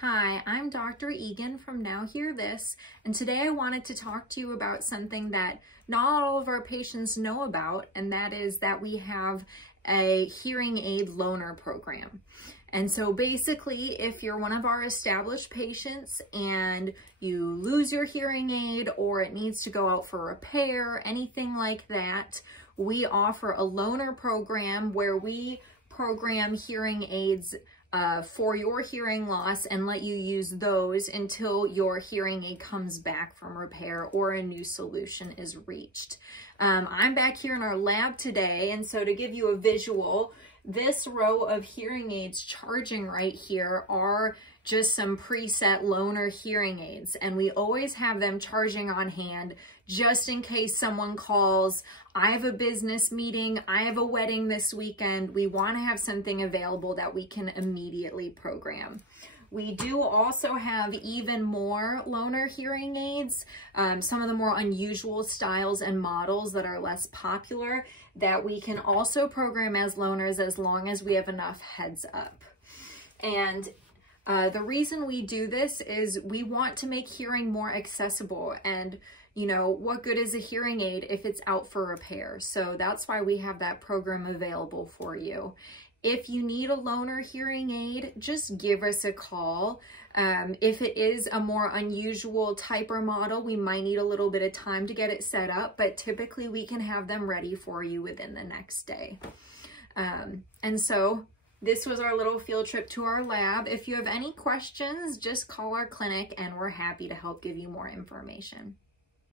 Hi, I'm Dr. Egan from Now Hear This, and today I wanted to talk to you about something that not all of our patients know about, and that is that we have a hearing aid loaner program. And so basically, if you're one of our established patients and you lose your hearing aid or it needs to go out for repair, anything like that, we offer a loaner program where we program hearing aids for your hearing loss and let you use those until your hearing aid comes back from repair or a new solution is reached. I'm back here in our lab today, and so to give you a visual, this row of hearing aids charging right here are just some preset loaner hearing aids, and we always have them charging on hand just in case someone calls, I have a business meeting, I have a wedding this weekend, we want to have something available that we can immediately program. We do also have even more loaner hearing aids, some of the more unusual styles and models that are less popular that we can also program as loaners as long as we have enough heads up. And the reason we do this is we want to make hearing more accessible, and you know, what good is a hearing aid if it's out for repair? So that's why we have that program available for you. If you need a loaner hearing aid, just give us a call. If it is a more unusual type or model, we might need a little bit of time to get it set up, but typically we can have them ready for you within the next day. And so this was our little field trip to our lab. If you have any questions, just call our clinic and we're happy to help give you more information.